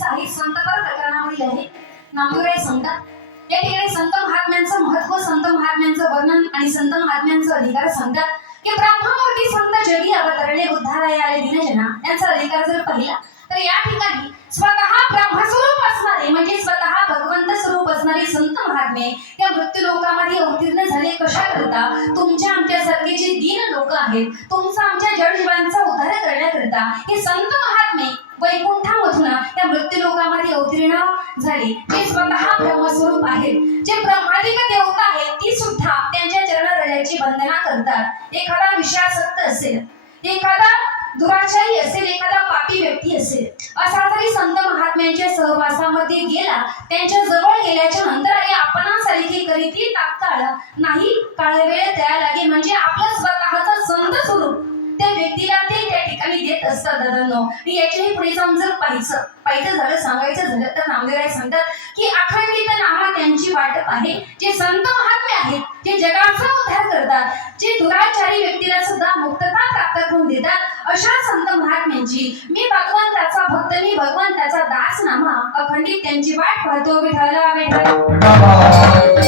ग्रंथ आहे संत पर प्रकरणावरील आहे नामदेवराय संत या ठिकाणी संत महात्म्यांचं महत्व संत महात्म्यांचं वर्णन आणि संत महात्म्यांचं अधिकार सांगतात की ब्राह्मणमूर्ती संत जगी अवतरणे उद्धाराय आले दिनजना यांचा अधिकार जर पाहिला तर या ठिकाणी स्वतः ब्रह्म स्वरूप असणारे म्हणजे स्वतः भगवंत स्वरूप असणारे संत महात्मे त्या मृत्यू लोकामध्ये अवतीर्ण झाले कशा करता तुमच्या आमच्यासारखे जे दीन लोक आहेत तुमचा आमच्या जडजीवांचा उद्धार करण्याकरिता हे संत महात्मे आत्मे वैकुंठामधून त्या मृत्यूलोकामध्ये अवतीर्ण झाली जे स्वतः ब्रह्मस्वरूप आहेत जे ब्रह्मादिक देवता आहेत ती सुद्धा त्यांच्या चरणरजाची वंदना करतात एखादा विषयासक्त असेल एखादा दुराचारी असेल एखादा पापी व्यक्ती असेल असा जरी संत महात्म्यांच्या सहवासामध्ये गेला त्यांच्या जवळ गेल्याच्या नंतर आणि आपण सारखी करीतील तात्काळ नाही काळ वेळ त्या लागेल म्हणजे आपलं स्वतः येत असतात दादांनो याच्याही पुढे जाऊन जर पाहिजे पाहिजे झालं सांगायचं झालं तर नामदेवराय सांगतात की अठरावी तर नामा त्यांची वाटप आहे जे संत महात्मे आहेत जे जगाचा उद्धार करतात जे दुराचारी व्यक्तीला सुद्धा मुक्तता प्राप्त करून देतात अशा संत महात्म्यांची मी भगवंताचा भक्त मी भगवंताचा दास नामा अखंडित त्यांची वाट पाहतो विठाला विठाला